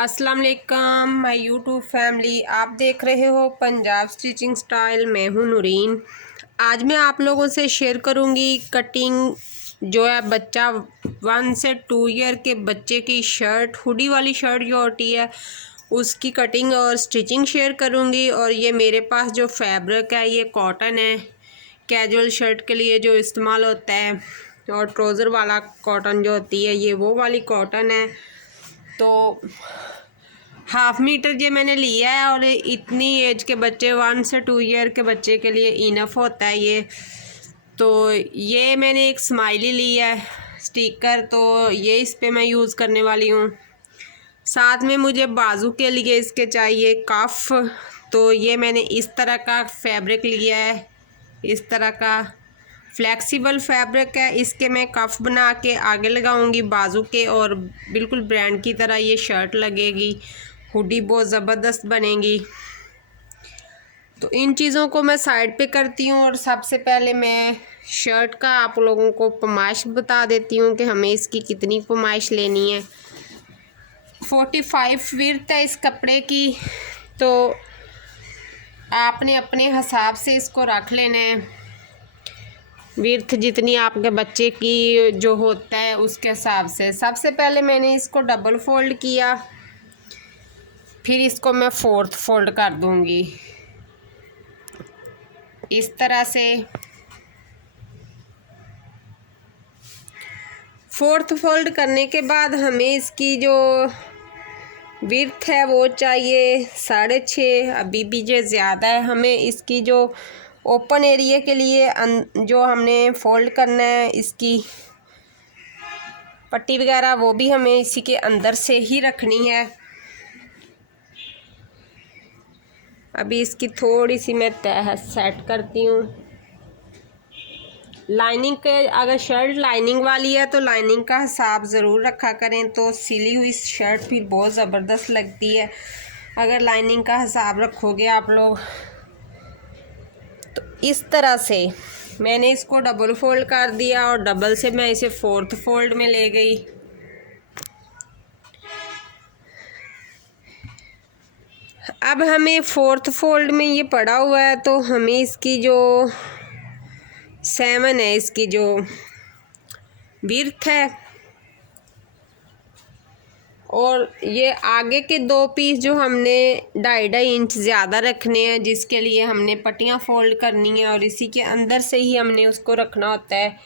अस्सलाम वालेकुम my YouTube family. आप देख रहे हो पंजाब स्टिचिंग स्टाइल। मैं हूं नूरीन। आज मैं आप लोगों से शेयर करूंगी कटिंग जो है बच्चा 1 से 2 ईयर के बच्चे की शर्ट, हुडी वाली शर्ट जो होती है उसकी कटिंग और स्टिचिंग शेयर करूंगी। और ये मेरे पास जो फैब्रिक है ये कॉटन है, कैजुअल शर्ट के लिए जो इस्तेमाल होता है। और ट्राउज़र वाला कॉटन जो होती है ये वो वाली कॉटन है। तो 1/2 मीटर ये मैंने लिया है और इतनी एज के बच्चे 1 से 2 ईयर के बच्चे के लिए इनफ होता है ये। तो ये मैंने एक स्माइली लिया है स्टिकर, तो ये इस पे मैं यूज़ करने वाली हूँ। साथ में मुझे बाजू के लिए इसके चाहिए कफ। तो ये मैंने इस तरह का फैब्रिक लिया है, इस तरह का फ्लेक्सिबल फैब्रिक है। इसके मैं कफ बना के आगे लगाऊंगी बाजू के, और बिल्कुल ब्रांड की तरह ये शर्ट लगेगी। हुडी बहुत ज़बरदस्त बनेगी। तो इन चीज़ों को मैं साइड पे करती हूँ। और सबसे पहले मैं शर्ट का आप लोगों को पमाइश बता देती हूँ कि हमें इसकी कितनी पमाइश लेनी है। 45 विड्थ है इस कपड़े की, तो आपने अपने हिसाब से इसको रख लेना है। विड्थ जितनी आपके बच्चे की जो होता है उसके हिसाब से। सबसे पहले मैंने इसको डबल फोल्ड किया, फिर इसको मैं 4th फोल्ड कर दूंगी इस तरह से। 4th फोल्ड करने के बाद हमें इसकी जो विड्थ है वो चाहिए 6.5। अभी भी जो ज़्यादा है, हमें इसकी जो ओपन एरिया के लिए जो हमने फोल्ड करना है इसकी पट्टी वगैरह वो भी हमें इसी के अंदर से ही रखनी है। अभी इसकी थोड़ी सी मैं तह सेट करती हूँ। लाइनिंग के, अगर शर्ट लाइनिंग वाली है तो लाइनिंग का हिसाब ज़रूर रखा करें, तो सिली हुई शर्ट फिर बहुत ज़बरदस्त लगती है। अगर लाइनिंग का हिसाब रखोगे आप लोग तो इस तरह से मैंने इसको डबल फोल्ड कर दिया और डबल से मैं इसे 4th फोल्ड में ले गई। अब हमें 4th फोल्ड में ये पड़ा हुआ है, तो हमें इसकी जो 7 है इसकी जो विड्थ है, और ये आगे के 2 पीस जो हमने 2.5 इंच ज़्यादा रखने हैं, जिसके लिए हमने पट्टियाँ फोल्ड करनी है और इसी के अंदर से ही हमने उसको रखना होता है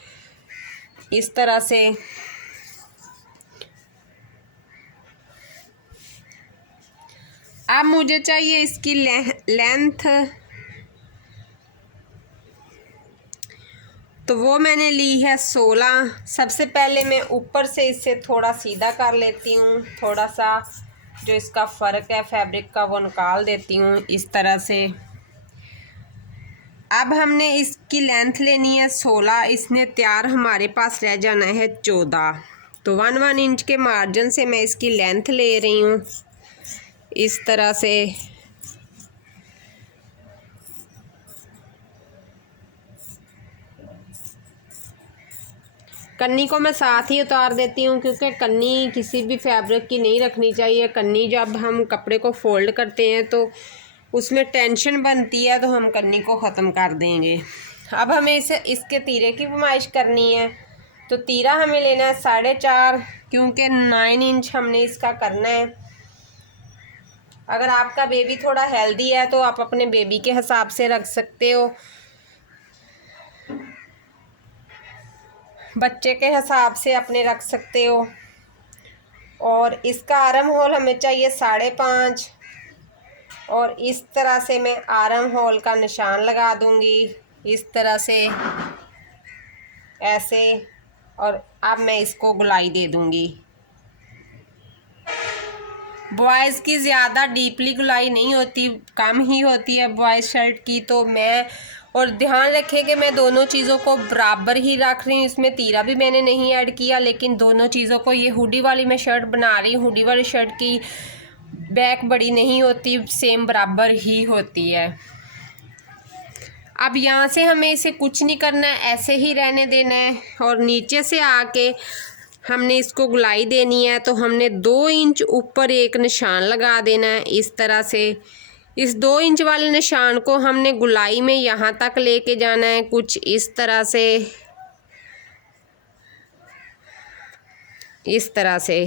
इस तरह से। अब मुझे चाहिए इसकी लेंथ, तो वो मैंने ली है 16। सबसे पहले मैं ऊपर से इसे थोड़ा सीधा कर लेती हूँ, थोड़ा सा जो इसका फ़र्क है फैब्रिक का वो निकाल देती हूँ इस तरह से। अब हमने इसकी लेंथ लेनी है 16, इसने तैयार हमारे पास रह जाना है 14। तो 1 इंच के मार्जिन से मैं इसकी लेंथ ले रही हूँ इस तरह से। कन्नी को मैं साथ ही उतार देती हूँ, क्योंकि कन्नी किसी भी फैब्रिक की नहीं रखनी चाहिए। कन्नी जब हम कपड़े को फोल्ड करते हैं तो उसमें टेंशन बनती है, तो हम कन्नी को ख़त्म कर देंगे। अब हमें इसके तीरे की पमाइश करनी है, तो तीरा हमें लेना है 4.5, क्योंकि 9 इंच हमने इसका करना है। अगर आपका बेबी थोड़ा हेल्दी है तो आप अपने बेबी के हिसाब से रख सकते हो, बच्चे के हिसाब से अपने रख सकते हो। और इसका आर्म होल हमें चाहिए 5.5, और इस तरह से मैं आर्म होल का निशान लगा दूंगी इस तरह से ऐसे। और अब मैं इसको गुलाई दे दूंगी। बॉयज़ की ज़्यादा डीपली गुलाई नहीं होती, कम ही होती है बॉयज़ शर्ट की। तो मैं, और ध्यान रखें कि मैं दोनों चीज़ों को बराबर ही रख रही हूँ। इसमें तीरा भी मैंने नहीं ऐड किया, लेकिन दोनों चीज़ों को, ये हुडी वाली मैं शर्ट बना रही हूँ, हुडी वाली शर्ट की बैक बड़ी नहीं होती, सेम बराबर ही होती है। अब यहाँ से हमें इसे कुछ नहीं करना है, ऐसे ही रहने देना है। और नीचे से आके हमने इसको गुलाई देनी है, तो हमने 2 इंच ऊपर एक निशान लगा देना है इस तरह से। इस 2 इंच वाले निशान को हमने गुलाई में यहाँ तक लेके जाना है, कुछ इस तरह से, इस तरह से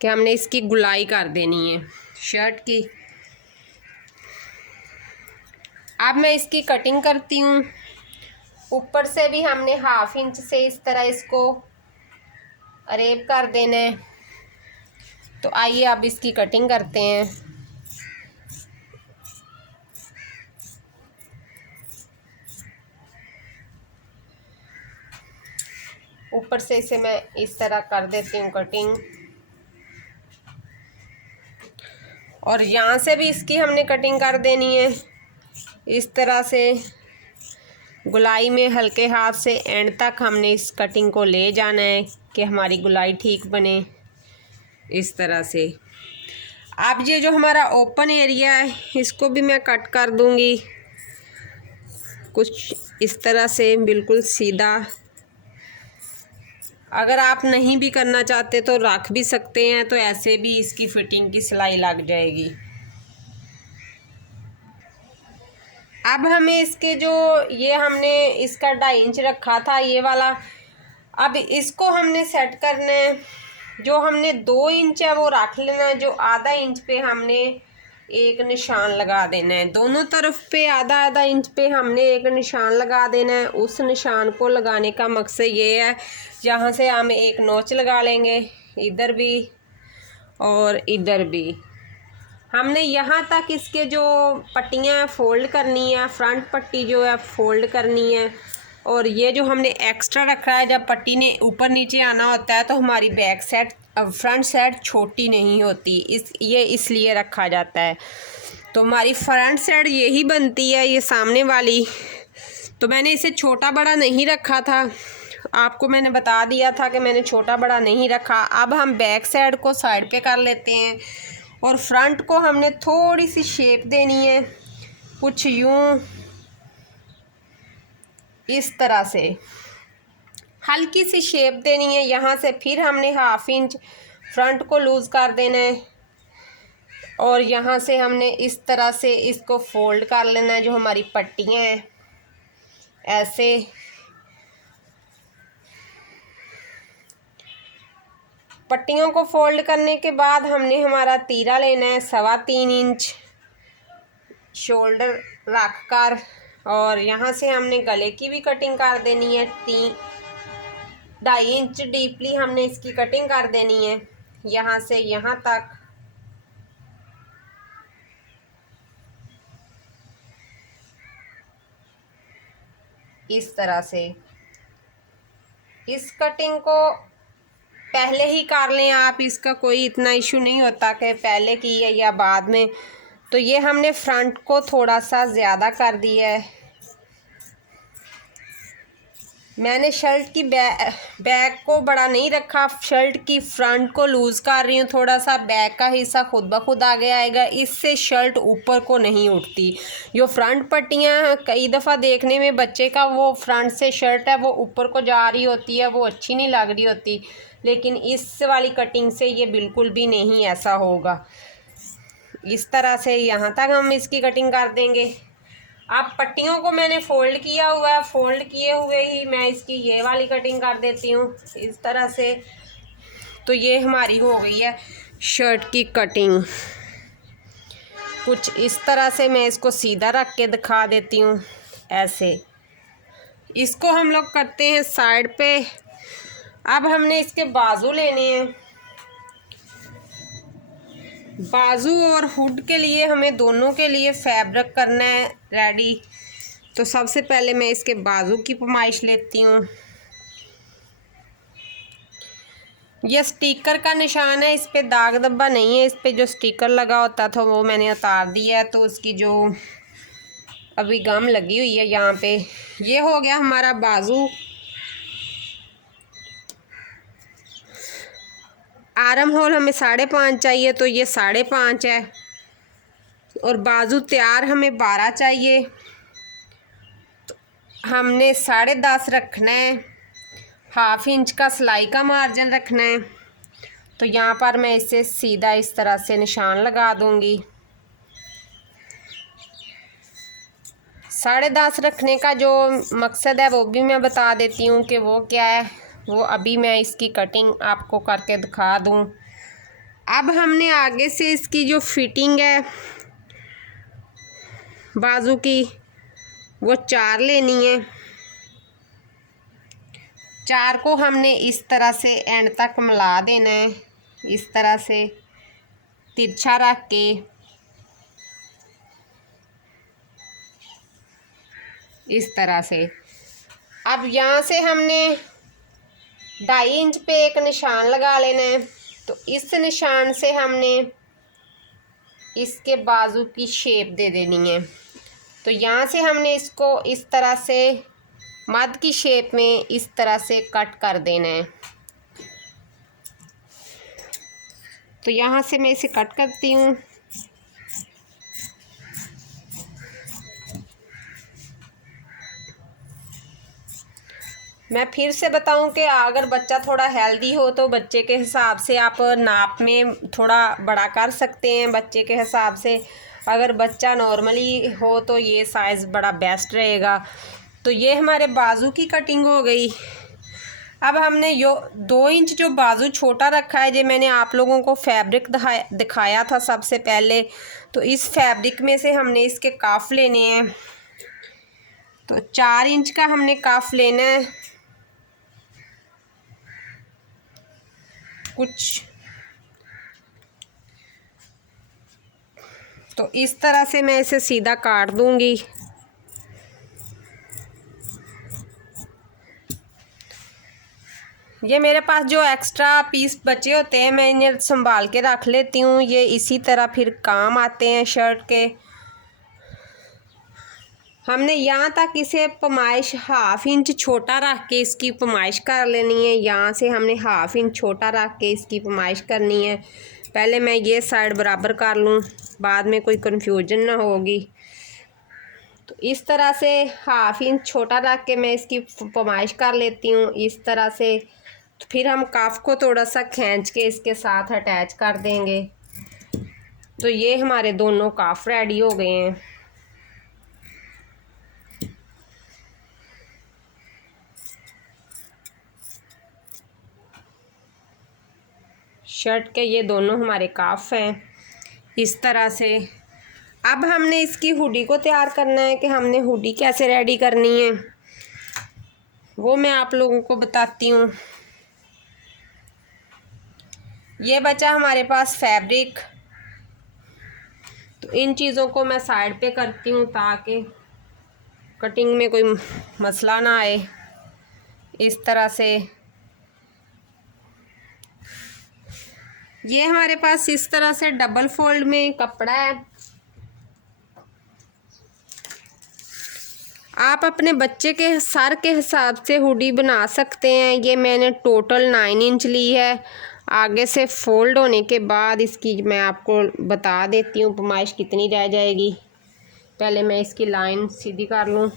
कि हमने इसकी गुलाई कर देनी है शर्ट की। अब मैं इसकी कटिंग करती हूँ। ऊपर से भी हमने 1/2 इंच से इस तरह इसको अरेब कर देना है। तो आइए अब इसकी कटिंग करते हैं। ऊपर से इसे मैं इस तरह कर देती हूँ कटिंग, और यहाँ से भी इसकी हमने कटिंग कर देनी है इस तरह से। गुलाई में हल्के हाथ से एंड तक हमने इस कटिंग को ले जाना है कि हमारी गुलाई ठीक बने इस तरह से। अब ये जो हमारा ओपन एरिया है इसको भी मैं कट कर दूंगी कुछ इस तरह से, बिल्कुल सीधा। अगर आप नहीं भी करना चाहते तो रख भी सकते हैं, तो ऐसे भी इसकी फिटिंग की सिलाई लग जाएगी। अब हमें इसके जो ये हमने इसका 2.5 इंच रखा था ये वाला, अब इसको हमने सेट करना है। जो हमने 2 इंच है वो रख लेना है, जो आधा इंच पे हमने एक निशान लगा देना है। दोनों तरफ पे आधा आधा इंच पे हमने एक निशान लगा देना है। उस निशान को लगाने का मकसद ये है, यहाँ से हम एक नोच लगा लेंगे, इधर भी और इधर भी। हमने यहाँ तक इसके जो पट्टियाँ फोल्ड करनी है, फ्रंट पट्टी जो है फोल्ड करनी है। और ये जो हमने एक्स्ट्रा रखा है, जब पट्टी ने ऊपर नीचे आना होता है तो हमारी बैक साइड फ्रंट साइड छोटी नहीं होती, ये इसलिए रखा जाता है। तो हमारी फ्रंट साइड यही बनती है, ये सामने वाली। तो मैंने इसे छोटा बड़ा नहीं रखा था, आपको मैंने बता दिया था कि मैंने छोटा बड़ा नहीं रखा। अब हम बैक साइड को साइड पे कर लेते हैं और फ्रंट को हमने थोड़ी सी शेप देनी है, कुछ यूं इस तरह से हल्की सी शेप देनी है। यहाँ से फिर हमने 1/2 इंच फ्रंट को लूज़ कर देना है और यहाँ से हमने इस तरह से इसको फोल्ड कर लेना है। जो हमारी पट्टियाँ हैं ऐसे पट्टियों को फोल्ड करने के बाद हमने हमारा तीरा लेना है 3.25 इंच शोल्डर रख कर, और यहाँ से हमने गले की भी कटिंग कर देनी है। 2.5 इंच डीपली हमने इसकी कटिंग कर देनी है, यहाँ से यहाँ तक। इस तरह से इस कटिंग को पहले ही कर लें आप, इसका कोई इतना इशू नहीं होता कि पहले की है या बाद में। तो ये हमने फ्रंट को थोड़ा सा ज़्यादा कर दिया है। मैंने शर्ट की बैक को बड़ा नहीं रखा, शर्ट की फ्रंट को लूज़ कर रही हूँ थोड़ा सा। बैक का हिस्सा खुद ब खुद आगे आएगा, इससे शर्ट ऊपर को नहीं उठती। जो फ्रंट पट्टियाँ कई दफ़ा देखने में बच्चे का वो फ्रंट से शर्ट है वो ऊपर को जा रही होती है, वो अच्छी नहीं लग रही होती। लेकिन इस वाली कटिंग से ये बिल्कुल भी नहीं ऐसा होगा। इस तरह से यहाँ तक हम इसकी कटिंग कर देंगे। अब पट्टियों को मैंने फ़ोल्ड किया हुआ है, फ़ोल्ड किए हुए ही मैं इसकी ये वाली कटिंग कर देती हूँ इस तरह से। तो ये हमारी हो गई है शर्ट की कटिंग। कुछ इस तरह से मैं इसको सीधा रख के दिखा देती हूँ ऐसे। इसको हम लोग करते हैं साइड पे। अब हमने इसके बाजू लेने हैं। बाजू और हुड के लिए हमें दोनों के लिए फैब्रिक करना है रेडी। तो सबसे पहले मैं इसके बाजू की पैमाइश लेती हूँ। यह स्टिकर का निशान है, इस पे दाग धब्बा नहीं है। इस पे जो स्टिकर लगा होता था वो मैंने उतार दिया है, तो उसकी जो अभी गम लगी हुई है यहाँ पे। ये हो गया हमारा बाजू। आर्म होल हमें 5.5 चाहिए, तो ये 5.5 है। और बाजू तैयार हमें 12 चाहिए, तो हमने 10.5 रखना है। हाफ इंच का सिलाई का मार्जिन रखना है। तो यहाँ पर मैं इसे सीधा इस तरह से निशान लगा दूँगी। 10.5 रखने का जो मकसद है वो भी मैं बता देती हूँ कि वो क्या है। वो अभी मैं इसकी कटिंग आपको करके दिखा दूँ। अब हमने आगे से इसकी जो फिटिंग है बाजू की वो 4 लेनी है। 4 को हमने इस तरह से एंड तक मिला देना है, इस तरह से तिरछा रख के। इस तरह से अब यहाँ से हमने 2.5 इंच पे एक निशान लगा लेना है। तो इस निशान से हमने इसके बाजू की शेप दे देनी है। तो यहाँ से हमने इसको इस तरह से मध्य की शेप में इस तरह से कट कर देना है। तो यहाँ से मैं इसे कट करती हूँ। मैं फिर से बताऊं कि अगर बच्चा थोड़ा हेल्दी हो तो बच्चे के हिसाब से आप नाप में थोड़ा बड़ा कर सकते हैं। बच्चे के हिसाब से अगर बच्चा नॉर्मली हो तो ये साइज़ बड़ा बेस्ट रहेगा। तो ये हमारे बाजू की कटिंग हो गई। अब हमने 2 इंच जो बाजू छोटा रखा है, जो मैंने आप लोगों को फैब्रिक दिखाया था सबसे पहले। तो इस फैब्रिक में से हमने इसके काफ लेने हैं। तो 4 इंच का हमने काफ लेना है कुछ। तो इस तरह से मैं इसे सीधा काट दूंगी। ये मेरे पास जो एक्स्ट्रा पीस बचे होते हैं मैं इन्हें संभाल के रख लेती हूँ। ये इसी तरह फिर काम आते हैं शर्ट के। हमने यहाँ तक इसे पमाइश 1/2 इंच छोटा रख के इसकी पमाइश कर लेनी है। यहाँ से हमने 1/2 इंच छोटा रख के इसकी पमाइश करनी है। पहले मैं ये साइड बराबर कर लूँ, बाद में कोई कन्फ्यूजन ना होगी। तो इस तरह से 1/2 इंच छोटा रख के मैं इसकी पमाइश कर लेती हूँ इस तरह से। तो फिर हम काफ को थोड़ा सा खींच के इसके साथ अटैच कर देंगे। तो ये हमारे दोनों काफ रेडी हो गए हैं। शर्ट के ये दोनों हमारे काफ हैं इस तरह से। अब हमने इसकी हुडी को तैयार करना है कि हमने हुडी कैसे रेडी करनी है वो मैं आप लोगों को बताती हूँ। ये बचा हमारे पास फैब्रिक। तो इन चीज़ों को मैं साइड पे करती हूँ ताकि कटिंग में कोई मसला ना आए। इस तरह से ये हमारे पास इस तरह से डबल फोल्ड में कपड़ा है। आप अपने बच्चे के सर के हिसाब से हुडी बना सकते हैं। ये मैंने टोटल 9 इंच ली है। आगे से फोल्ड होने के बाद इसकी मैं आपको बता देती हूँ पमाइश कितनी रह जाएगी। पहले मैं इसकी लाइन सीधी कर लूँ।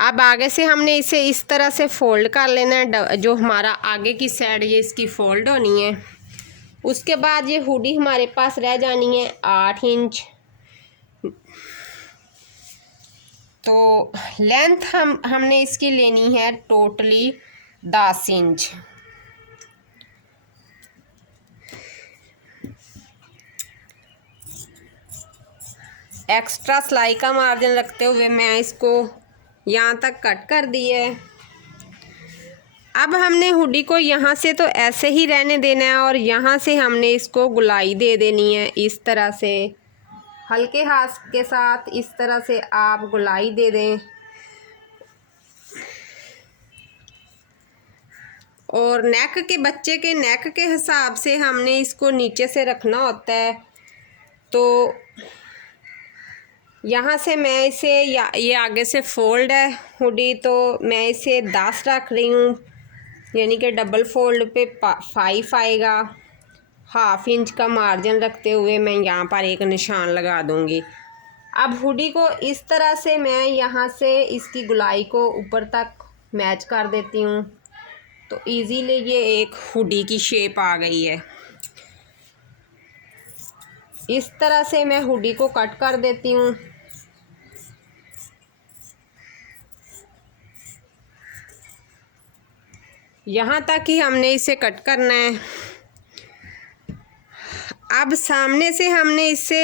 अब आगे से हमने इसे इस तरह से फोल्ड कर लेना है। जो हमारा आगे की साइड ये इसकी फोल्ड होनी है। उसके बाद ये हुडी हमारे पास रह जानी है 8 इंच। तो लेंथ हमने इसकी लेनी है टोटली 10 इंच। एक्स्ट्रा सिलाई का मार्जिन रखते हुए मैं इसको यहाँ तक कट कर दी है। अब हमने हुडी को यहाँ से तो ऐसे ही रहने देना है और यहाँ से हमने इसको गुलाई दे देनी है इस तरह से। हल्के हाथ के साथ इस तरह से आप गुलाई दे दें। और नेक के बच्चे के नेक के हिसाब से हमने इसको नीचे से रखना होता है। तो यहाँ से मैं इसे ये आगे से फोल्ड है हुडी, तो मैं इसे 10 रख रही हूँ, यानी कि डबल फोल्ड पे 5 आएगा। 1/2 इंच का मार्जिन रखते हुए मैं यहाँ पर एक निशान लगा दूँगी। अब हुडी को इस तरह से मैं यहाँ से इसकी गुलाई को ऊपर तक मैच कर देती हूँ तो इजीली ये एक हुडी की शेप आ गई है। इस तरह से मैं हुडी को कट कर देती हूँ। यहाँ तक ही हमने इसे कट करना है। अब सामने से हमने इसे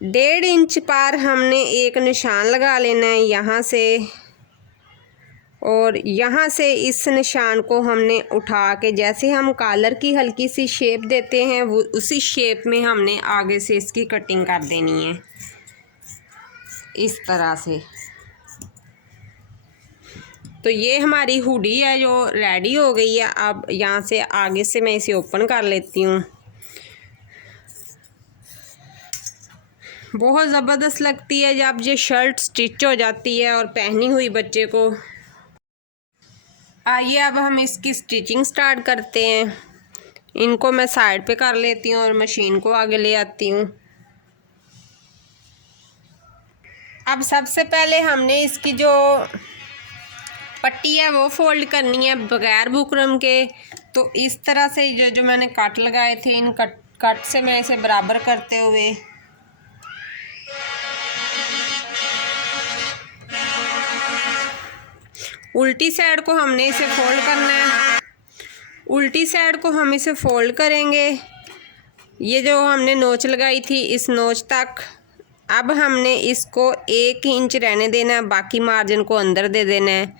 1.5 इंच पार हमने एक निशान लगा लेना है यहाँ से, और यहाँ से इस निशान को हमने उठा के जैसे हम कॉलर की हल्की सी शेप देते हैं वो उसी शेप में हमने आगे से इसकी कटिंग कर देनी है इस तरह से। तो ये हमारी हुडी है जो रेडी हो गई है। अब यहाँ से आगे से मैं इसे ओपन कर लेती हूँ। बहुत ज़बरदस्त लगती है जब ये शर्ट स्टिच हो जाती है और पहनी हुई बच्चे को। आइए अब हम इसकी स्टिचिंग स्टार्ट करते हैं। इनको मैं साइड पे कर लेती हूँ और मशीन को आगे ले आती हूँ। अब सबसे पहले हमने इसकी जो पट्टी है वो फोल्ड करनी है बगैर बुकरम के। तो इस तरह से जो मैंने कट लगाए थे इन कट से मैं इसे बराबर करते हुए उल्टी साइड को हमने इसे फोल्ड करना है। उल्टी साइड को हम इसे फोल्ड करेंगे, ये जो हमने नोच लगाई थी इस नोच तक। अब हमने इसको 1 इंच रहने देना है, बाकी मार्जिन को अंदर दे देना है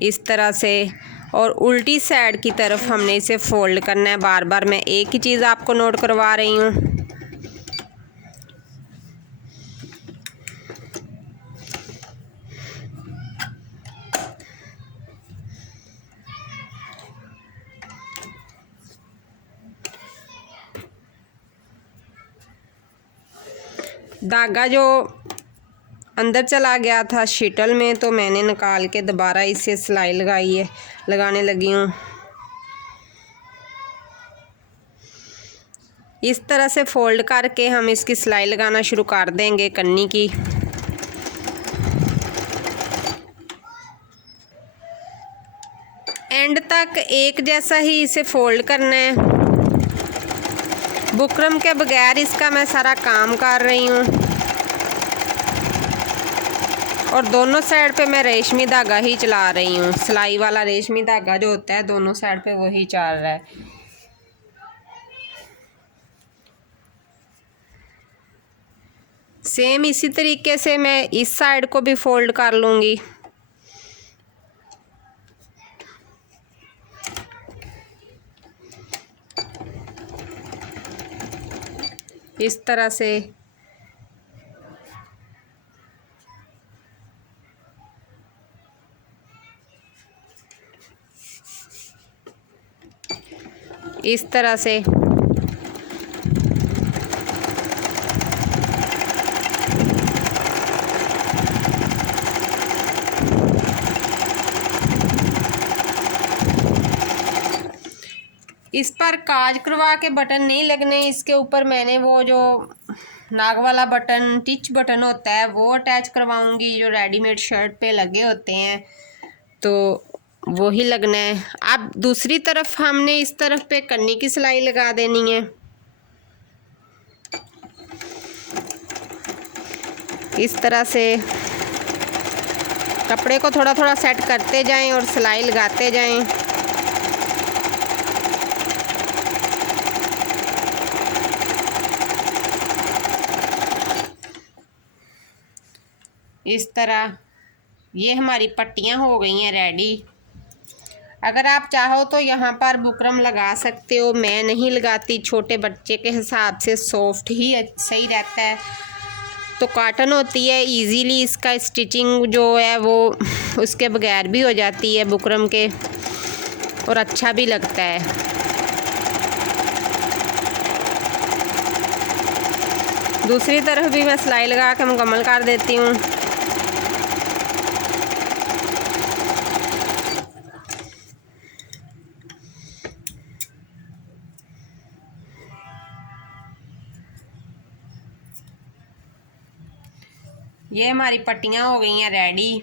इस तरह से, और उल्टी साइड की तरफ हमने इसे फोल्ड करना है। बार बार मैं एक ही चीज़ आपको नोट करवा रही हूँ। धागा जो अंदर चला गया था शिटल में तो मैंने निकाल के दोबारा इसे सिलाई लगाने लगी हूँ। इस तरह से फोल्ड करके हम इसकी सिलाई लगाना शुरू कर देंगे कन्नी की। एंड तक एक जैसा ही इसे फोल्ड करना है। बुकरम के बगैर इसका मैं सारा काम कर रही हूँ और दोनों साइड पे मैं रेशमी धागा ही चला रही हूँ। सिलाई वाला रेशमी धागा जो होता है दोनों साइड पे वही चल रहा है। सेम इसी तरीके से मैं इस साइड को भी फोल्ड कर लूँगी। इस तरह से इस तरह से इस पर काज करवा के बटन नहीं लगने। इसके ऊपर मैंने वो जो नाग वाला बटन टिच बटन होता है वो अटैच करवाऊंगी जो रेडीमेड शर्ट पे लगे होते हैं, तो वो ही लगना है। अब दूसरी तरफ हमने इस तरफ पे कन्नी की सिलाई लगा देनी है। इस तरह से कपड़े को थोड़ा थोड़ा सेट करते जाएं और सिलाई लगाते जाएं। इस तरह ये हमारी पट्टियाँ हो गई हैं रेडी। अगर आप चाहो तो यहाँ पर बुकरम लगा सकते हो, मैं नहीं लगाती। छोटे बच्चे के हिसाब से सॉफ्ट ही सही रहता है। तो कॉटन होती है, इजीली इसका स्टिचिंग जो है वो उसके बगैर भी हो जाती है बुकरम के, और अच्छा भी लगता है। दूसरी तरफ भी मैं सिलाई लगा के मुकम्मल कर देती हूँ। ये हमारी पट्टियाँ हो गई हैं रेडी।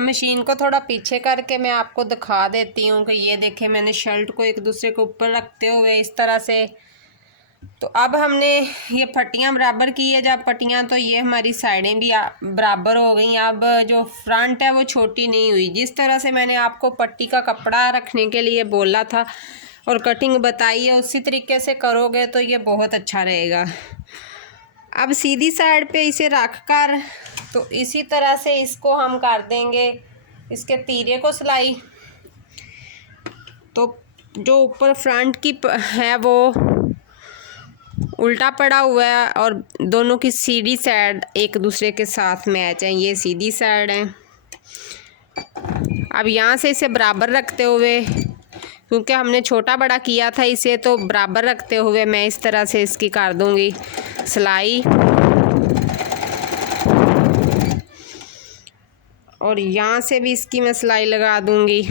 अब मशीन को थोड़ा पीछे करके मैं आपको दिखा देती हूँ कि ये देखें, मैंने शर्ट को एक दूसरे के ऊपर रखते हुए इस तरह से। तो अब हमने ये पट्टियाँ बराबर की है जब पट्टियाँ, तो ये हमारी साइडें भी बराबर हो गई। अब जो फ्रंट है वो छोटी नहीं हुई। जिस तरह से मैंने आपको पट्टी का कपड़ा रखने के लिए बोला था और कटिंग बताई है, उसी तरीके से करोगे तो ये बहुत अच्छा रहेगा। अब सीधी साइड पे इसे रख कर तो इसी तरह से इसको हम कर देंगे, इसके तीरे को सिलाई। तो जो ऊपर फ्रंट की है वो उल्टा पड़ा हुआ है और दोनों की सीधी साइड एक दूसरे के साथ मैच है। ये सीधी साइड है। अब यहाँ से इसे बराबर रखते हुए, क्योंकि हमने छोटा बड़ा किया था इसे, तो बराबर रखते हुए मैं इस तरह से इसकी कर दूँगी सिलाई। और यहाँ से भी इसकी मैं सिलाई लगा दूँगी।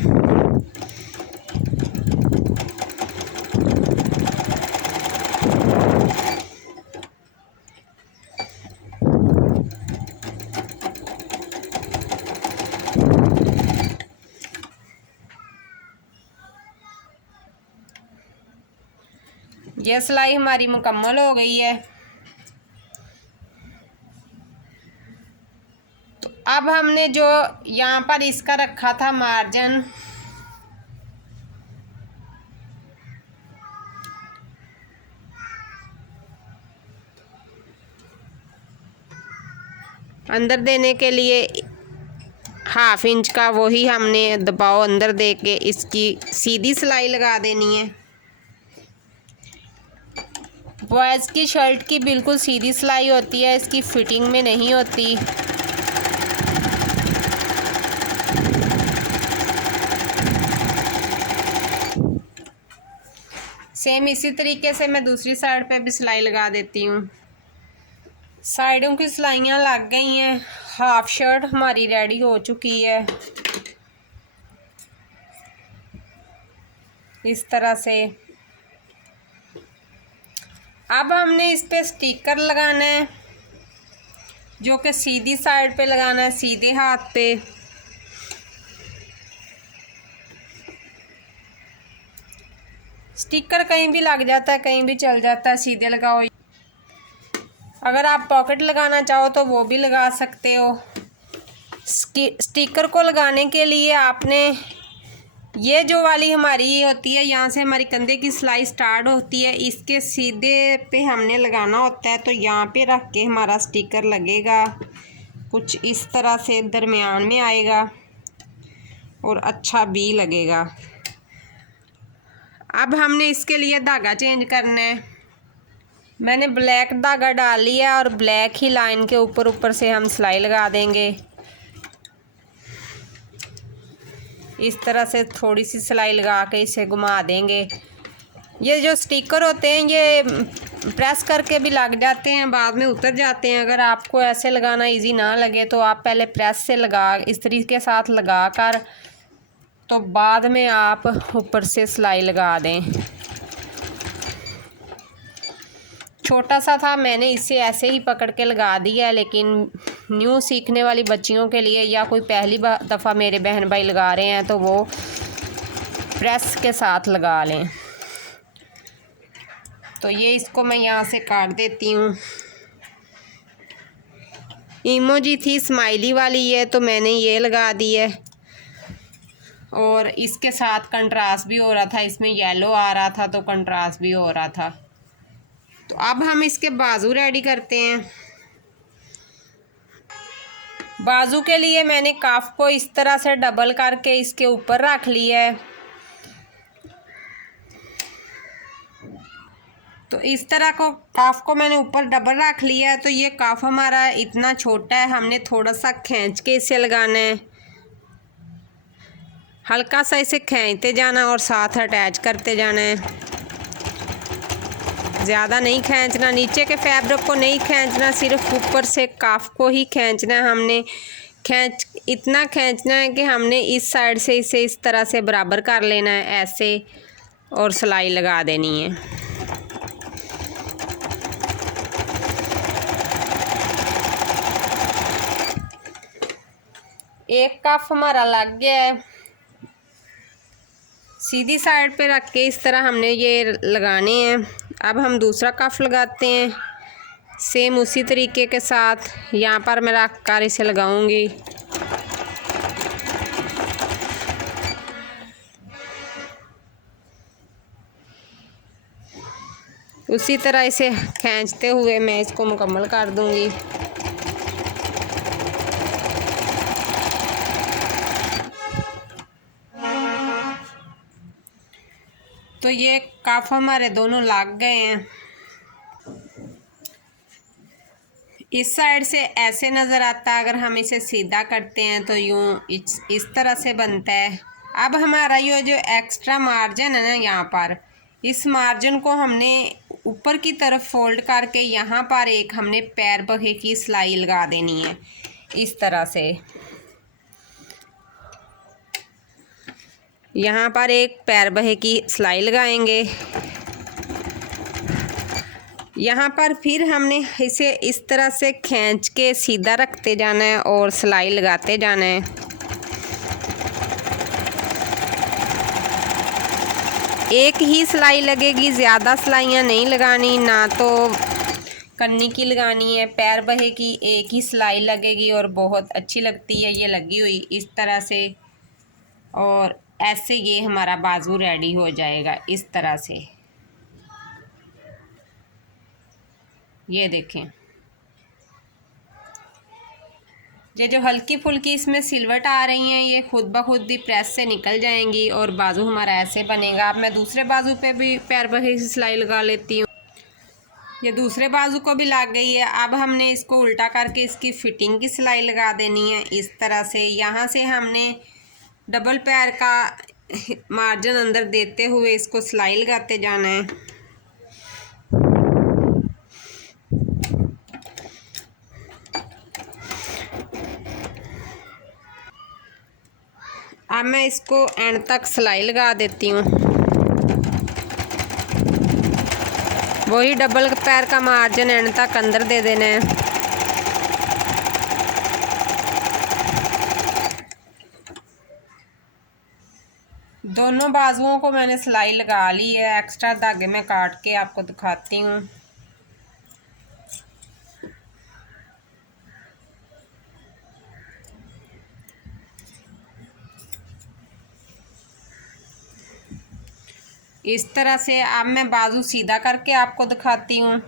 ये सिलाई हमारी मुकम्मल हो गई है। तो अब हमने जो यहाँ पर इसका रखा था मार्जिन, अंदर देने के लिए 1/2 इंच का, वही हमने दबाव अंदर दे के इसकी सीधी सिलाई लगा देनी है। बॉयज़ की शर्ट की बिल्कुल सीधी सिलाई होती है, इसकी फिटिंग में नहीं होती। सेम इसी तरीके से मैं दूसरी साइड पे भी सिलाई लगा देती हूँ। साइडों की सिलाइयाँ लग गई हैं। हाफ शर्ट हमारी रेडी हो चुकी है इस तरह से। अब हमने इस पे स्टिकर लगाना है, जो कि सीधी साइड पे लगाना है, सीधे हाथ पे। स्टिकर कहीं भी लग जाता है, कहीं भी चल जाता है, सीधे लगाओ। अगर आप पॉकेट लगाना चाहो तो वो भी लगा सकते हो। स्टिकर को लगाने के लिए आपने ये जो वाली हमारी होती है, यहाँ से हमारी कंधे की सिलाई स्टार्ट होती है, इसके सीधे पे हमने लगाना होता है। तो यहाँ पे रख के हमारा स्टिकर लगेगा, कुछ इस तरह से दरमियान में आएगा और अच्छा भी लगेगा। अब हमने इसके लिए धागा चेंज करना है। मैंने ब्लैक धागा डाल लिया और ब्लैक ही लाइन के ऊपर से हम सिलाई लगा देंगे। इस तरह से थोड़ी सी सिलाई लगा के इसे घुमा देंगे। ये जो स्टिकर होते हैं ये प्रेस करके भी लग जाते हैं, बाद में उतर जाते हैं। अगर आपको ऐसे लगाना इजी ना लगे तो आप पहले प्रेस से लगा, इस तरीके के साथ लगा कर, तो बाद में आप ऊपर से सिलाई लगा दें। छोटा सा था, मैंने इसे ऐसे ही पकड़ के लगा दिया है, लेकिन न्यू सीखने वाली बच्चियों के लिए या कोई पहली दफ़ा मेरे बहन भाई लगा रहे हैं तो वो प्रेस के साथ लगा लें। तो ये इसको मैं यहाँ से काट देती हूँ। इमोजी थी स्माइली वाली है, तो मैंने ये लगा दी है। और इसके साथ कंट्रास्ट भी हो रहा था, इसमें येलो आ रहा था तो कंट्रास्ट भी हो रहा था। तो अब हम इसके बाजू रेडी करते हैं। बाजू के लिए मैंने काफ को इस तरह से डबल करके इसके ऊपर रख लिया है। तो इस तरह को काफ को मैंने ऊपर डबल रख लिया है। तो ये काफ हमारा इतना छोटा है, हमने थोड़ा सा खींच के इसे लगाना है। हल्का सा इसे खींचते जाना और साथ अटैच करते जाना है। ज़्यादा नहीं खींचना, नीचे के फैब्रिक को नहीं खींचना, सिर्फ ऊपर से काफ को ही खींचना है। हमने इतना खींचना है कि हमने इस साइड से इसे इस तरह से बराबर कर लेना है ऐसे, और सिलाई लगा देनी है। एक कफ हमारा लग गया है। सीधी साइड पे रख के इस तरह हमने ये लगाने हैं। अब हम दूसरा कफ लगाते हैं सेम उसी तरीके के साथ। यहाँ पर मैं रख कर इसे लगाऊंगी। उसी तरह इसे खींचते हुए मैं इसको मुकम्मल कर दूंगी। तो ये कफ हमारे दोनों लग गए हैं। इस साइड से ऐसे नज़र आता है, अगर हम इसे सीधा करते हैं तो यूँ इस तरह से बनता है। अब हमारा ये जो एक्स्ट्रा मार्जिन है ना, यहाँ पर इस मार्जिन को हमने ऊपर की तरफ फोल्ड करके यहाँ पर एक हमने पैर बहे की सिलाई लगा देनी है। इस तरह से यहाँ पर एक पैर बहे की सिलाई लगाएंगे। यहाँ पर फिर हमने इसे इस तरह से खींच के सीधा रखते जाना है और सिलाई लगाते जाना है। एक ही सिलाई लगेगी, ज़्यादा सिलाइयाँ नहीं लगानी, ना तो कन्नी की लगानी है। पैर बहे की एक ही सिलाई लगेगी और बहुत अच्छी लगती है ये लगी हुई इस तरह से। और ऐसे ये हमारा बाजू रेडी हो जाएगा इस तरह से। ये देखें, ये जो हल्की फुल्की इसमें सिलवट आ रही हैं ये खुद ब खुद भी प्रेस से निकल जाएंगी और बाजू हमारा ऐसे बनेगा। अब मैं दूसरे बाजू पे भी पैर बहे से सिलाई लगा लेती हूँ। ये दूसरे बाजू को भी लग गई है। अब हमने इसको उल्टा करके इसकी फिटिंग की सिलाई लगा देनी है इस तरह से। यहाँ से हमने डबल पैर का मार्जिन अंदर देते हुए इसको सिलाई लगाते जाना है। अब मैं इसको एंड तक सिलाई लगा देती हूँ। वही डबल पैर का मार्जिन एंड तक अंदर दे देना है। दोनों बाजुओं को मैंने सिलाई लगा ली है। एक्स्ट्रा धागे में काट के आपको दिखाती हूँ। इस तरह से अब मैं बाजू सीधा करके आपको दिखाती हूँ।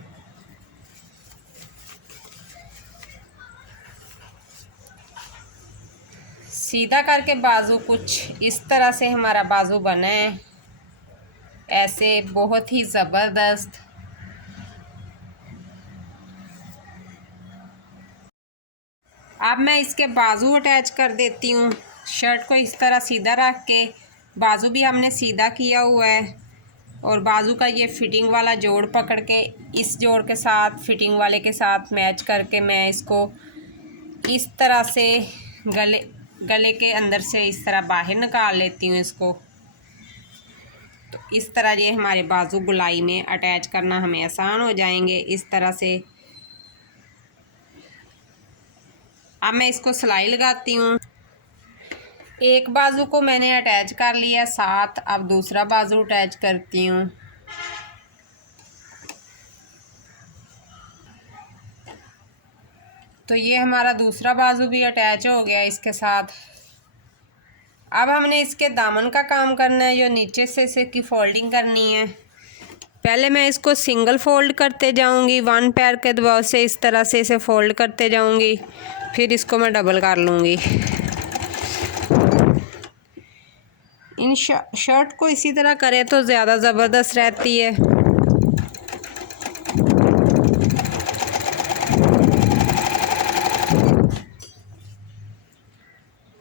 सीधा करके बाजू कुछ इस तरह से हमारा बाजू बना है, ऐसे बहुत ही ज़बरदस्त। अब मैं इसके बाजू अटैच कर देती हूँ। शर्ट को इस तरह सीधा रख के बाजू भी हमने सीधा किया हुआ है और बाजू का ये फिटिंग वाला जोड़ पकड़ के इस जोड़ के साथ फिटिंग वाले के साथ मैच करके मैं इसको इस तरह से गले के अंदर से इस तरह बाहर निकाल लेती हूँ इसको। तो इस तरह ये हमारे बाजू गुलाई में अटैच करना हमें आसान हो जाएंगे इस तरह से। अब मैं इसको सिलाई लगाती हूँ। एक बाजू को मैंने अटैच कर लिया साथ, अब दूसरा बाजू अटैच करती हूँ। तो ये हमारा दूसरा बाजू भी अटैच हो गया इसके साथ। अब हमने इसके दामन का काम करना है, जो नीचे से इसकी फोल्डिंग करनी है। पहले मैं इसको सिंगल फोल्ड करते जाऊंगी, वन पैर के दबाव से इस तरह से इसे फोल्ड करते जाऊंगी, फिर इसको मैं डबल कर लूँगी। इन शर्ट को इसी तरह करें तो ज़्यादा ज़बरदस्त रहती है।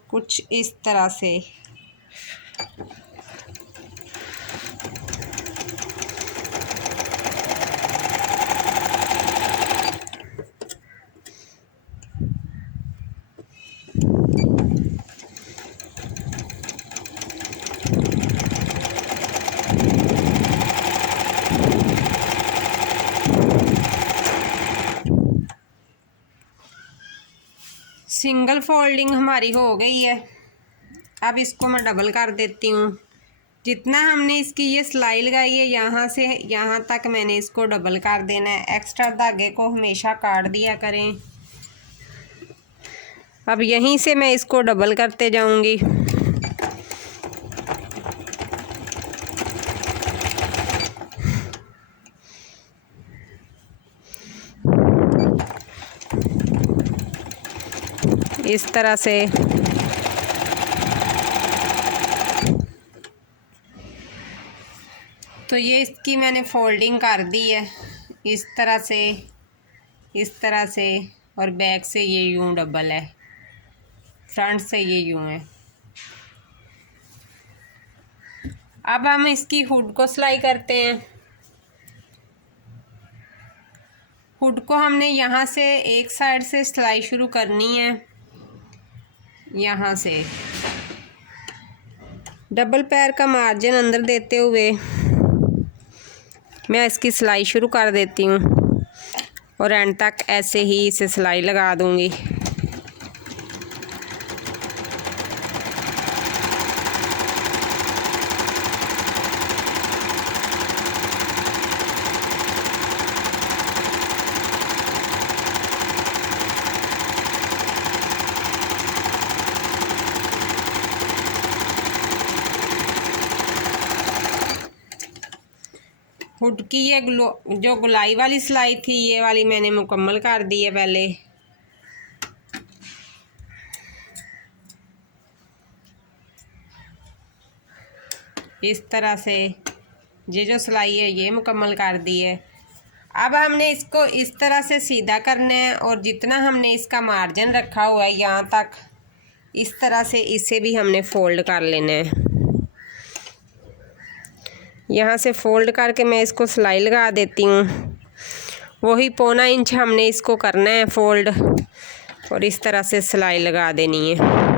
कुछ इस तरह से। सिंगल फोल्डिंग हमारी हो गई है। अब इसको मैं डबल कर देती हूँ। जितना हमने इसकी ये सिलाई लगाई है यहाँ से यहाँ तक मैंने इसको डबल कर देना है। एक्स्ट्रा धागे को हमेशा काट दिया करें। अब यहीं से मैं इसको डबल करते जाऊँगी। इस तरह से तो ये इसकी मैंने फोल्डिंग कर दी है इस तरह से, और बैक से ये यूं डबल है, फ्रंट से ये यूं है। अब हम इसकी हुड को सिलाई करते हैं। हुड को हमने यहाँ से एक साइड से सिलाई शुरू करनी है। यहाँ से डबल पैर का मार्जिन अंदर देते हुए मैं इसकी सिलाई शुरू कर देती हूँ और एंड तक ऐसे ही इसे सिलाई लगा दूँगी। हुड की ये जो गुलाई वाली सिलाई थी ये वाली मैंने मुकम्मल कर दी है पहले। इस तरह से ये जो सिलाई है ये मुकम्मल कर दी है। अब हमने इसको इस तरह से सीधा करना है और जितना हमने इसका मार्जिन रखा हुआ है यहाँ तक, इस तरह से इसे भी हमने फोल्ड कर लेना है। यहाँ से फोल्ड करके मैं इसको सिलाई लगा देती हूँ। वही 1.25 इंच हमने इसको करना है फोल्ड और इस तरह से सिलाई लगा देनी है।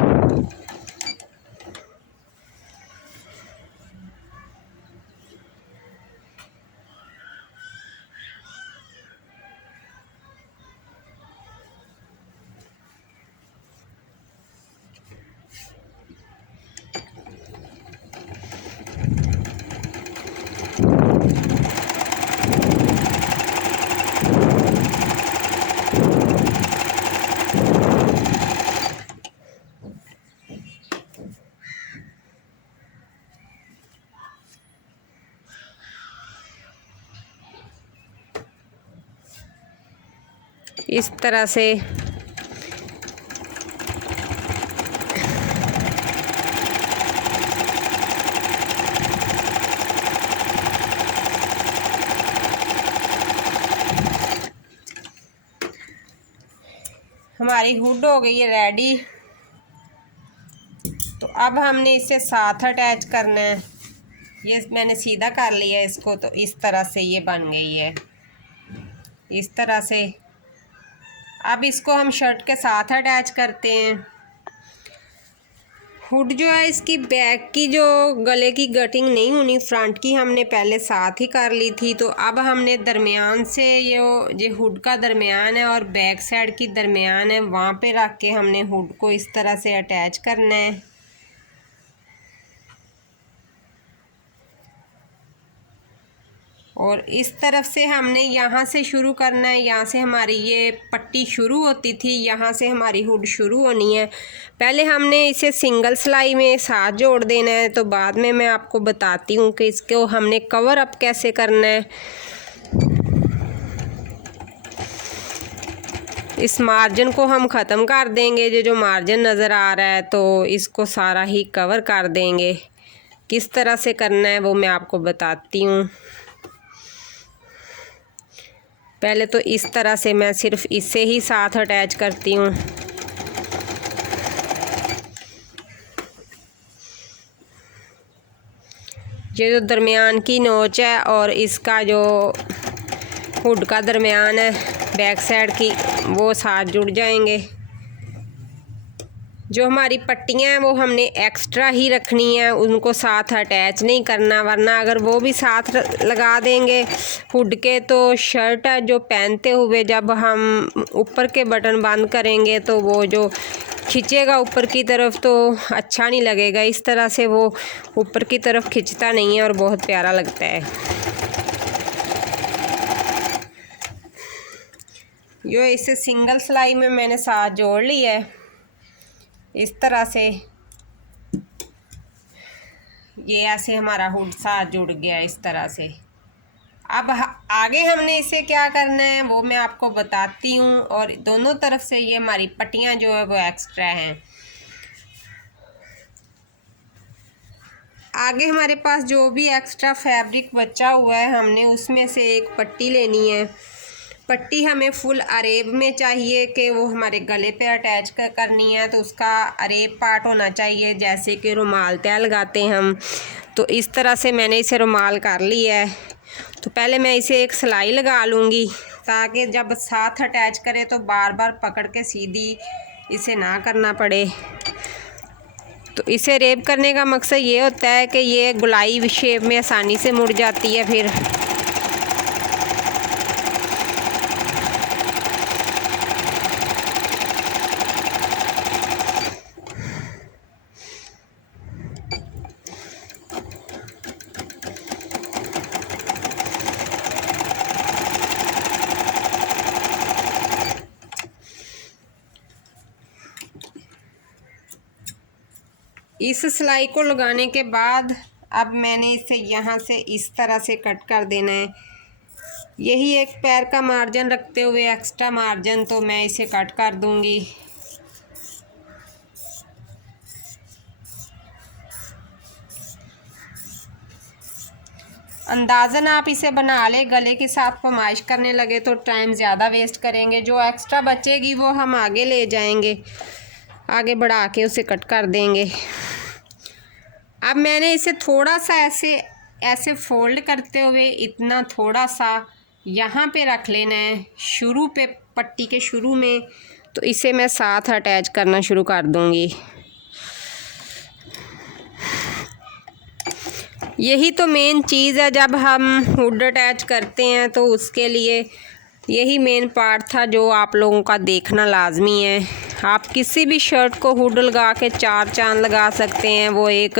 इस तरह से हमारी हुड हो गई है रेडी। तो अब हमने इसे साथ अटैच करना है। ये मैंने सीधा कर लिया है इसको, तो इस तरह से ये बन गई है इस तरह से। अब इसको हम शर्ट के साथ अटैच करते हैं। हुड जो है इसकी बैक की जो गले की कटिंग नहीं होनी, फ्रंट की हमने पहले साथ ही कर ली थी। तो अब हमने दरमियान से ये हुड का दरमियान है और बैक साइड की दरमियान है, वहाँ पे रख के हमने हुड को इस तरह से अटैच करना है। और इस तरफ से हमने यहाँ से शुरू करना है। यहाँ से हमारी ये पट्टी शुरू होती थी, यहाँ से हमारी हुड शुरू होनी है। पहले हमने इसे सिंगल सिलाई में साथ जोड़ देना है, तो बाद में मैं आपको बताती हूँ कि इसको हमने कवर अप कैसे करना है। इस मार्जिन को हम ख़त्म कर देंगे। जो मार्जिन नज़र आ रहा है तो इसको सारा ही कवर कर देंगे। किस तरह से करना है वो मैं आपको बताती हूँ। पहले तो इस तरह से मैं सिर्फ इसे ही साथ अटैच करती हूँ। ये जो दरमियान की नोच है और इसका जो हुड का दरमियान है बैक साइड की, वो साथ जुड़ जाएंगे। जो हमारी पट्टियाँ हैं वो हमने एक्स्ट्रा ही रखनी है, उनको साथ अटैच नहीं करना, वरना अगर वो भी साथ लगा देंगे हुड के तो शर्ट जो पहनते हुए जब हम ऊपर के बटन बंद करेंगे तो वो जो खींचेगा ऊपर की तरफ तो अच्छा नहीं लगेगा। इस तरह से वो ऊपर की तरफ खींचता नहीं है और बहुत प्यारा लगता है। जो इसे सिंगल सिलाई में मैंने साथ जोड़ ली है इस तरह से। ये ऐसे हमारा हुड साथ जुड़ गया इस तरह से। अब आगे हमने इसे क्या करना है वो मैं आपको बताती हूँ। और दोनों तरफ से ये हमारी पट्टियाँ जो है वो एक्स्ट्रा हैं। आगे हमारे पास जो भी एक्स्ट्रा फैब्रिक बचा हुआ है हमने उसमें से एक पट्टी लेनी है। पट्टी हमें फुल अरेब में चाहिए कि वो हमारे गले पे अटैच करनी है, तो उसका अरेब पार्ट होना चाहिए, जैसे कि रुमाल तय लगाते हैं हम। तो इस तरह से मैंने इसे रुमाल कर लिया है। तो पहले मैं इसे एक सिलाई लगा लूँगी ताकि जब साथ अटैच करें तो बार बार पकड़ के सीधी इसे ना करना पड़े। तो इसे रेब करने का मकसद ये होता है कि ये गोलाई शेप में आसानी से मुड़ जाती है। फिर इस सिलाई को लगाने के बाद अब मैंने इसे यहाँ से इस तरह से कट कर देना है। यही एक पैर का मार्जिन रखते हुए एक्स्ट्रा मार्जिन, तो मैं इसे कट कर दूँगी। अंदाज़न आप इसे बना ले, गले के साथ फरमाइश करने लगे तो टाइम ज़्यादा वेस्ट करेंगे। जो एक्स्ट्रा बचेगी वो हम आगे ले जाएंगे, आगे बढ़ा के उसे कट कर देंगे। अब मैंने इसे थोड़ा सा ऐसे फोल्ड करते हुए इतना थोड़ा सा यहाँ पे रख लेना है, शुरू पे पट्टी के शुरू में। तो इसे मैं साथ अटैच करना शुरू कर दूँगी। यही तो मेन चीज़ है, जब हम हुड अटैच करते हैं तो उसके लिए यही मेन पार्ट था जो आप लोगों का देखना लाजमी है। आप किसी भी शर्ट को हुड लगा के चार चांद लगा सकते हैं, वो एक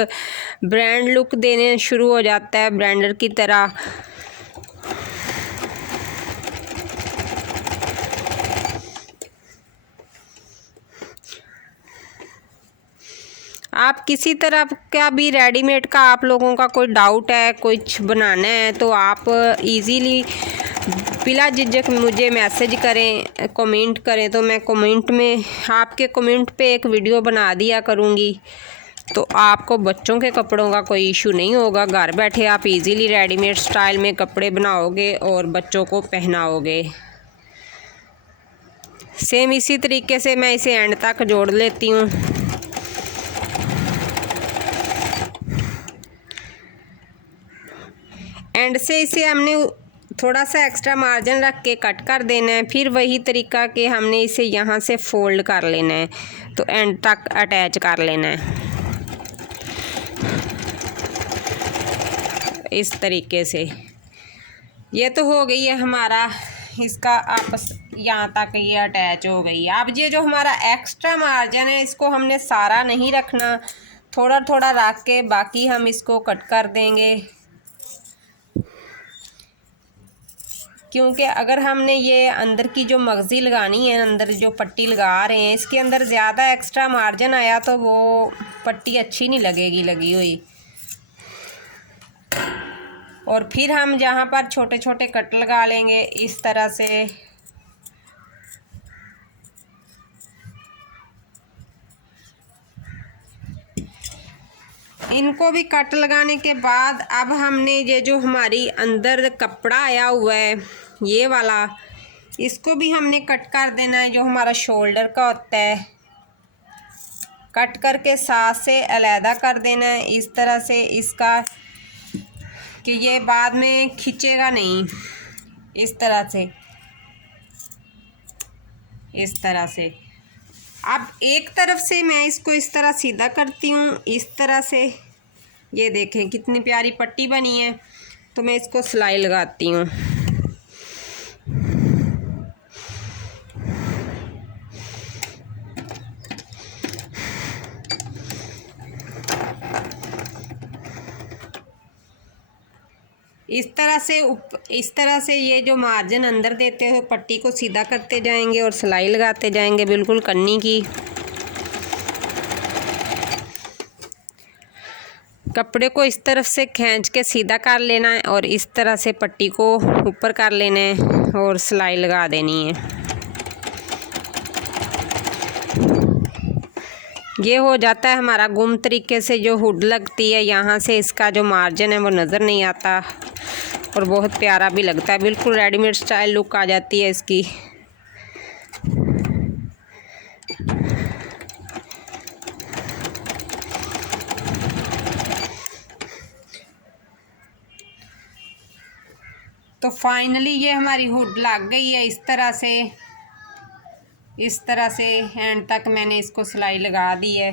ब्रांड लुक देने शुरू हो जाता है, ब्रांडर की तरह। आप किसी तरह का भी रेडीमेड का आप लोगों का कोई डाउट है, कुछ बनाना है, तो आप इजीली बिला झिझक मुझे मैसेज करें, कमेंट करें, तो मैं कमेंट में आपके कमेंट पे एक वीडियो बना दिया करूँगी। तो आपको बच्चों के कपड़ों का कोई इशू नहीं होगा। घर बैठे आप इजीली रेडीमेड स्टाइल में कपड़े बनाओगे और बच्चों को पहनाओगे। सेम इसी तरीके से मैं इसे एंड तक जोड़ लेती हूँ। एंड से इसे हमने थोड़ा सा एक्स्ट्रा मार्जिन रख के कट कर देना है। फिर वही तरीका कि हमने इसे यहाँ से फोल्ड कर लेना है, तो एंड तक अटैच कर लेना है इस तरीके से। ये तो हो गई है हमारा इसका आपस यहाँ तक ये अटैच हो गई है। अब ये जो हमारा एक्स्ट्रा मार्जिन है इसको हमने सारा नहीं रखना, थोड़ा थोड़ा रख के बाकी हम इसको कट कर देंगे। क्योंकि अगर हमने ये अंदर की जो मगज़ी लगानी है, अंदर जो पट्टी लगा रहे हैं, इसके अंदर ज़्यादा एक्स्ट्रा मार्जिन आया तो वो पट्टी अच्छी नहीं लगेगी लगी हुई। और फिर हम जहाँ पर छोटे छोटे कट लगा लेंगे इस तरह से। इनको भी कट लगाने के बाद अब हमने ये जो हमारी अंदर कपड़ा आया हुआ है ये वाला, इसको भी हमने कट कर देना है। जो हमारा शोल्डर का होता है कट करके साथ से अलहदा कर देना है इस तरह से, इसका कि ये बाद में खींचेगा नहीं। इस तरह से अब एक तरफ से मैं इसको इस तरह सीधा करती हूँ, इस तरह से। ये देखें कितनी प्यारी पट्टी बनी है। तो मैं इसको सिलाई लगाती हूँ। इस तरह से ये जो मार्जिन अंदर देते हो पट्टी को सीधा करते जाएंगे और सिलाई लगाते जाएंगे, बिल्कुल कन्नी की। कपड़े को इस तरफ से खींच के सीधा कर लेना है और इस तरह से पट्टी को ऊपर कर लेना है और सिलाई लगा देनी है। ये हो जाता है हमारा गुम तरीके से। जो हुड लगती है यहाँ से, इसका जो मार्जिन है वो नज़र नहीं आता और बहुत प्यारा भी लगता है। बिल्कुल रेडीमेड स्टाइल लुक आ जाती है इसकी। तो फाइनली ये हमारी हुड लग गई है। इस तरह से एंड तक मैंने इसको सिलाई लगा दी है।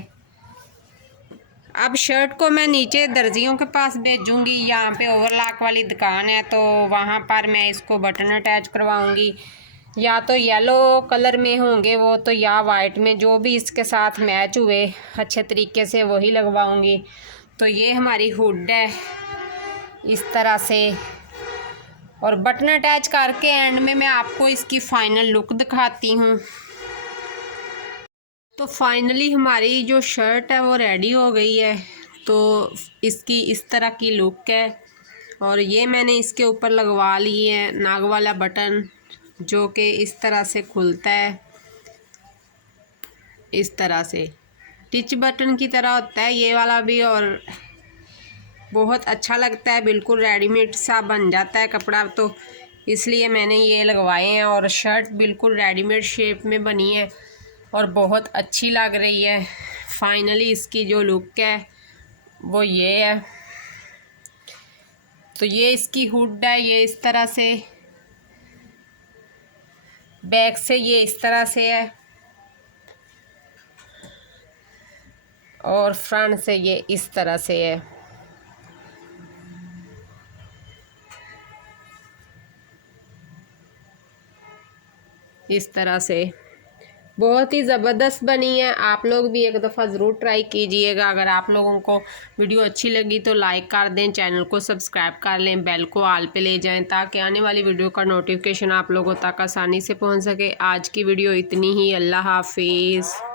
अब शर्ट को मैं नीचे दर्जियों के पास भेजूंगी। यहाँ पे ओवरलॉक वाली दुकान है, तो वहाँ पर मैं इसको बटन अटैच करवाऊंगी। या तो येलो कलर में होंगे वो, तो या वाइट में, जो भी इसके साथ मैच हुए अच्छे तरीके से वही लगवाऊंगी। तो ये हमारी हुड है इस तरह से, और बटन अटैच करके एंड में मैं आपको इसकी फ़ाइनल लुक दिखाती हूँ। तो फाइनली हमारी जो शर्ट है वो रेडी हो गई है। तो इसकी इस तरह की लुक है, और ये मैंने इसके ऊपर लगवा ली है नाग वाला बटन, जो कि इस तरह से खुलता है। इस तरह से टिच बटन की तरह होता है ये वाला भी, और बहुत अच्छा लगता है। बिल्कुल रेडीमेड सा बन जाता है कपड़ा, तो इसलिए मैंने ये लगवाए हैं। और शर्ट बिल्कुल रेडीमेड शेप में बनी है और बहुत अच्छी लग रही है। फाइनली इसकी जो लुक है वो ये है। तो ये इसकी हुड है, ये इस तरह से, बैक से ये इस तरह से है और फ्रंट से ये इस तरह से है। इस तरह से बहुत ही ज़बरदस्त बनी है। आप लोग भी एक दफ़ा ज़रूर ट्राई कीजिएगा। अगर आप लोगों को वीडियो अच्छी लगी तो लाइक कर दें, चैनल को सब्सक्राइब कर लें, बेल को ऑल पे ले जाएं, ताकि आने वाली वीडियो का नोटिफिकेशन आप लोगों तक आसानी से पहुंच सके। आज की वीडियो इतनी ही। अल्लाह हाफिज़।